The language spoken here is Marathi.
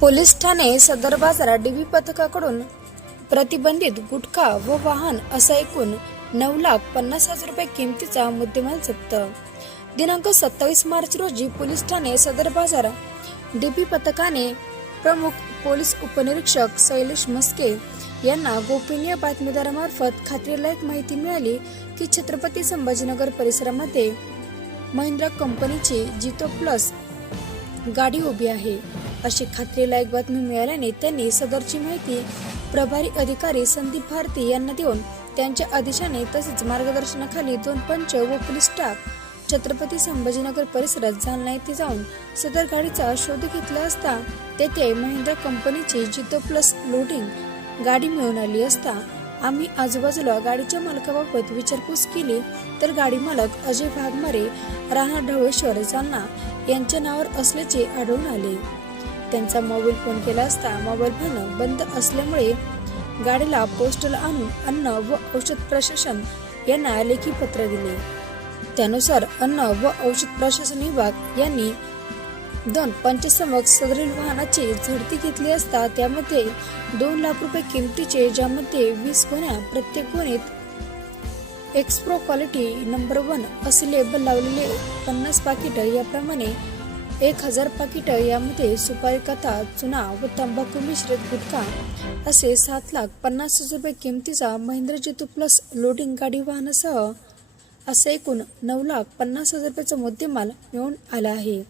पोलीस ठाणे सदर बाजारात डीबी पथकाकडून प्रतिबंधित गुटखा व वाहन असा एकूण नऊ लाख पन्नास हजार रुपये किमतीचा मुद्देमाल जप्त. दिनांक सत्तावीस मार्च रोजी पोलीस ठाणे सदर बाजार डीबी पथकाने प्रमुख पोलीस उपनिरीक्षक शैलेश मस्के यांना गोपनीय बातमीदारामार्फत खात्रीलायक माहिती मिळाली की छत्रपती संभाजीनगर परिसरामध्ये महिंद्रा कंपनीची जितो प्लस गाडी उभी आहे. अशी खात्रीलायक बातमी मिळाल्याने त्यांनी सदरची माहिती प्रभारी अधिकारी संदीप भारती यांना देऊन त्यांच्या आदेशाने तसेच मार्गदर्शनाखाली दोन पंच व पोलीस स्टाफ छत्रपती संभाजीनगर परिसरात जालना येथे जाऊन सदर गाडीचा शोध घेतला असता तेथे महिंद्रा कंपनीची जितो प्लस लोडिंग गाडी मिळून आली असता आम्ही आजूबाजूला गाडीच्या मालकाबाबत विचारपूस केली तर गाडी मालक अजय भागमारे राणा ढवळेश्वर जालना यांच्या नावावर असल्याचे आढळून आले. त्यांचा मोबाईल फोन केला असता मोबाईल फोन बंद असल्यामुळे गाडीला पोस्टल आणून अन्न व औषध प्रशासन यांना लेखी पत्र दिले. त्यानुसार अन्न व औषध प्रशासन विभाग यांनी दोन पंचसमक सदरील वाहनाची झडती घेतली असता त्यामध्ये दोन लाख रुपये किमतीचे ज्यामध्ये वीस गोण्या प्रत्येक गोणीत एक्सप्रो क्वालिटी नंबर वन असे लेबल लावलेले पन्नास पाकिट याप्रमाणे एक हजार पाकिट यामध्ये सुपारी कथा चुना व तंबाखू मिश्रित गुटखा असे सात लाख पन्नास हजार रुपये किमतीचा महिंद्रा जितू प्लस लोडिंग गाडी वाहनासह असे एकूण नऊ लाख पन्नास हजार रुपयाचा मुद्देमाल मिळून आला आहे.